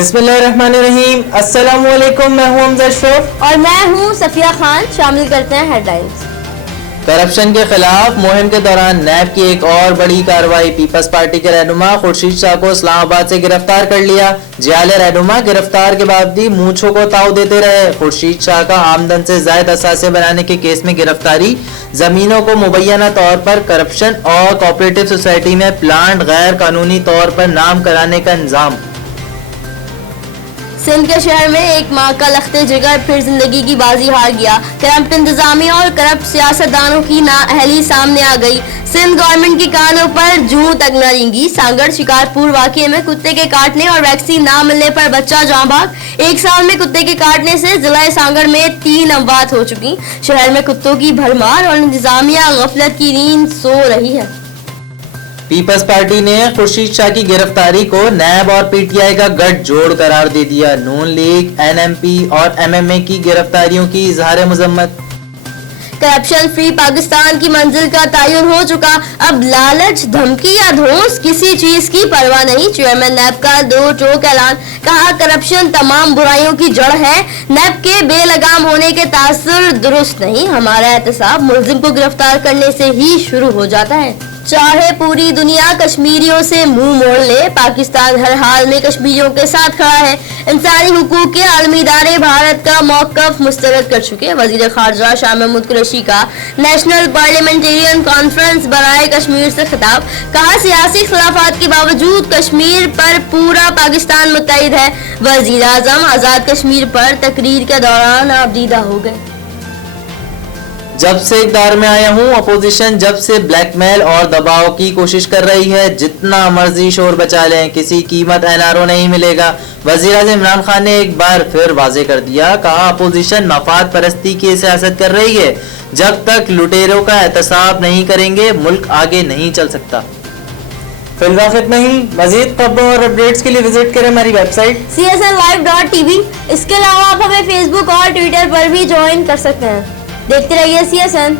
बिस्मिल्लाहिर्रहमानिर्रहीम। अस्सलामुअलैकुम। मैं हूं हमजा अशरफ और मैं हूं सफिया खान। शामिल करते हैं हेडलाइंस। करप्शन के खिलाफ मुहिम के दौरान नैब की एक और बड़ी कार्रवाई। पीपल्स पार्टी के रहनुमा खुर्शीद शाह को इस्लामाबाद से गिरफ्तार कर लिया। जियाले रहनुमा गिरफ्तार के बाद भी मूंछों को ताव देते रहे। खुर्शीद शाह का आमदन से जायद असासे बनाने के केस में गिरफ्तारी, जमीनों को मुबैना तौर पर करप्शन और कोऑपरेटिव सोसाइटी में प्लांट गैर कानूनी तौर पर नाम कराने का इंजाम। सिंध के शहर में एक माह का लख्ते जिगर फिर जिंदगी की बाजी हार गया। करप्ट इंतजामिया और करप्ट सियासतदानों की नाअहली सामने आ गई। सिंध गवर्नमेंट के कानों पर जूं तक न रेंगी। सांगड़ शिकारपुर वाकये में कुत्ते के काटने और वैक्सीन ना मिलने पर बच्चा जाँ भाग। एक साल में कुत्ते के काटने से जिला सांगड़ में 3 अमवात हो चुकी। शहर में कुत्तों की भरमार और इंतजामिया गफलत की नींद सो रही है। पीपल्स पार्टी ने खुर्शीद शाह की गिरफ्तारी को नैब और पीटीआई का गठजोड़ करार दे दिया। नून लीग, एनएमपी और एमएमए की गिरफ्तारियों की इजहार मजम्मत। करप्शन फ्री पाकिस्तान की मंजिल का तयन हो चुका। अब लालच, धमकी या धौंस किसी चीज की परवाह नहीं। चेयरमैन नैब का दो टोक ऐलान। कहा, करप्शन तमाम बुराइयों की जड़ है। नैब के बेलगाम होने के तासुर दुरुस्त नहीं। हमारा एहतसाब मुलजिम को गिरफ्तार करने से ही शुरू हो जाता है। चाहे पूरी दुनिया कश्मीरियों से मुंह मोड़ ले, पाकिस्तान हर हाल में कश्मीरियों के साथ खड़ा है। इंसानी हुकूक के आलमी इदारे भारत का मौकफ मुस्तरद कर चुके। वजीर खारजा शाह महमूद कुरैशी का नेशनल पार्लियामेंटेरियन कॉन्फ्रेंस बराए कश्मीर से खिताब। कहा, सियासी खिलाफात के बावजूद कश्मीर पर पूरा पाकिस्तान मुत्तहिद है। वजीर आजम आजाद कश्मीर पर तकरीर के दौरान आपदीदा हो गए। जब से इक़्तिदार में आया हूं, अपोजिशन जब से ब्लैकमेल और दबाव की कोशिश कर रही है। जितना मर्जी शोर बचा लें, किसी कीमत एनआरओ नहीं मिलेगा। वज़ीर आज़म इमरान खान ने एक बार फिर वाज़े कर दिया। कहा, अपोजिशन मफाद परस्ती की सियासत कर रही है। जब तक लुटेरों का एहतसाब नहीं करेंगे, मुल्क आगे नहीं चल सकता। फिलहाल इतना ही। मजीद खबरों और अपडेट्स के लिए विजिट करें हमारी वेबसाइट csnlive.tv। इसके अलावा आप हमें फेसबुक और ट्विटर पर भी ज्वाइन कर सकते हैं। देखते रहिए CSN।